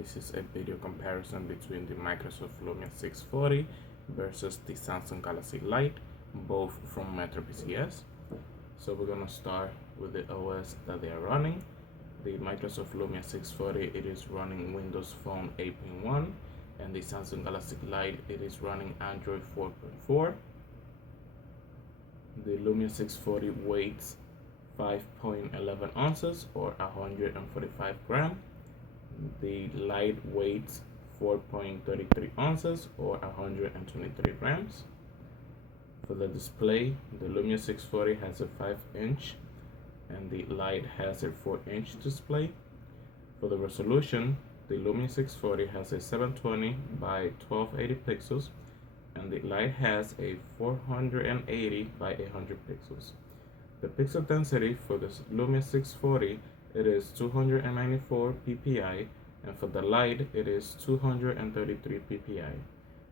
This is a video comparison between the Microsoft Lumia 640 versus the Samsung Galaxy Lite, both from MetroPCS. So we're going to start with the OS that they are running. The Microsoft Lumia 640, it is running Windows Phone 8.1, and the Samsung Galaxy Lite, it is running Android 4.4. The Lumia 640 weighs 5.11 ounces or 145 grams. The Lite weighs 4.33 ounces or 123 grams. For the display, the Lumia 640 has a 5-inch and the Lite has a 4-inch display. For the resolution, the Lumia 640 has a 720 by 1280 pixels and the Lite has a 480 by 800 pixels. The pixel density for the Lumia 640, it is 294 ppi, and for the Lite, it is 233 ppi.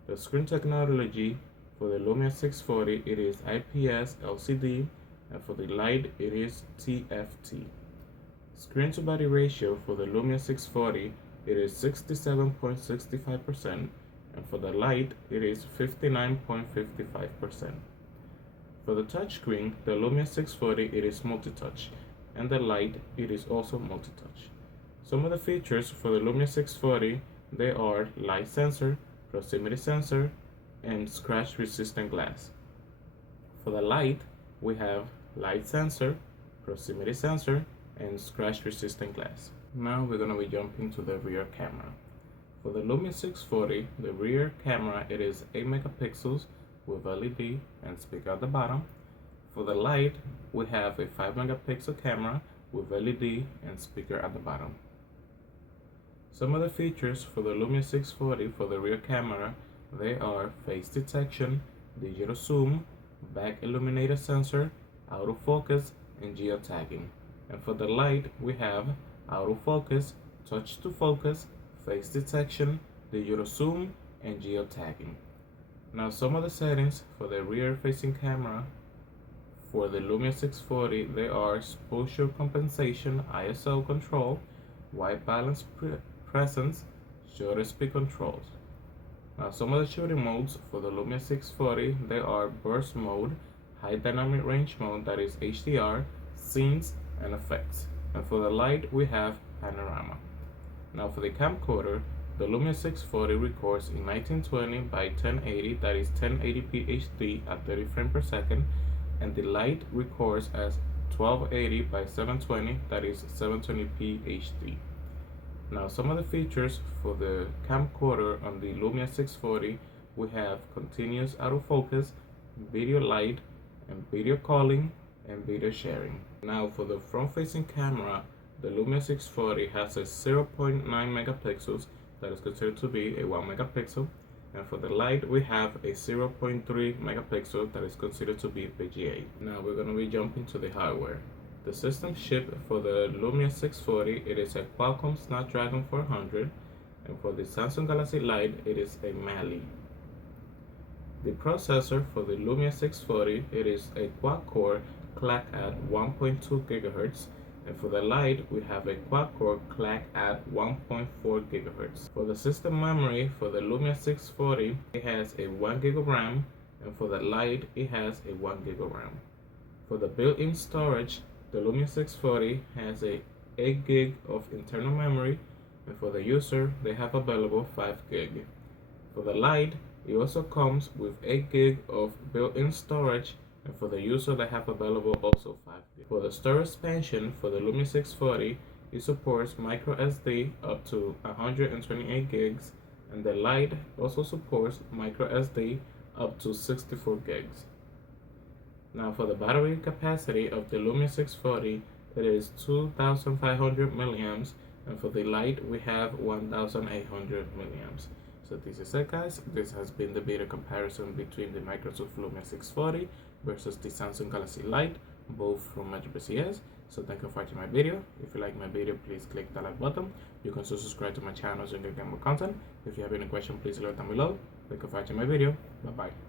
The screen technology for the Lumia 640, it is IPS LCD, and for the Lite, it is TFT. Screen to body ratio for the Lumia 640, it is 67.65%, and for the Lite, it is 59.55%. For the touchscreen, the Lumia 640, it is multi-touch, and the Lite, it is also multi-touch. Some of the features for the Lumia 640, they are light sensor, proximity sensor, and scratch-resistant glass. For the Lite, we have light sensor, proximity sensor, and scratch-resistant glass. Now we're going to be jumping to the rear camera. For the Lumia 640, the rear camera, it is 8 megapixels with LED and speaker at the bottom. For the Lite, we have a 5 megapixel camera with LED and speaker at the bottom. Some of the features for the Lumia 640 for the rear camera, they are face detection, digital zoom, back illuminator sensor, autofocus, and geotagging. And for the Lite, we have autofocus, touch to focus, face detection, digital zoom, and geotagging. Now some of the settings for the rear facing camera for the Lumia 640, they are exposure compensation, ISO control, white balance presence, shutter speed controls. Now some of the shooting modes for the Lumia 640, they are burst mode, high dynamic range mode, that is HDR, scenes, and effects. And for the Lite, we have panorama. Now for the camcorder, the Lumia 640 records in 1920 by 1080, that is 1080p HD at 30 frames per second, and the Lite records as 1280 by 720, that is 720p HD. Now some of the features for the camcorder on the Lumia 640, we have continuous autofocus, video light, and video calling, and video sharing. Now for the front-facing camera, the Lumia 640 has a 0.9 megapixels, that is considered to be a 1 megapixel, and for the Lite we have a 0.3 megapixel that is considered to be VGA. Now we're going to be jumping to the hardware. The system chip for the Lumia 640, it is a Qualcomm Snapdragon 400, and for the Samsung Galaxy Lite, it is a Mali. The processor for the Lumia 640, it is a quad-core clock at 1.2 GHz, and for the Lite, we have a quad-core clock at 1.4 GHz. For the system memory for the Lumia 640, it has a 1 GB RAM, and for the Lite, it has a 1 GB RAM. For the built-in storage, the Lumia 640 has a 8 GB of internal memory, and for the user, they have available 5 GB. For the Lite, it also comes with 8 GB of built-in storage, and for the user, they have available also 5 GB. For the storage expansion for the Lumia 640, it supports micro SD up to 128 gigs, and the Lite also supports micro SD up to 64 gigs. Now for the battery capacity of the Lumia 640, it is 2,500 milliamps, and for the Lite, we have 1,800 milliamps. So this is it, guys. This has been the video comparison between the Microsoft Lumia 640 versus the Samsung Galaxy Lite, both from MetroPCS. So thank you for watching my video. If you like my video, please click the like button. You can also subscribe to my channel so you can get more content. If you have any question, please leave it down below. Thank you for watching my video. Bye bye.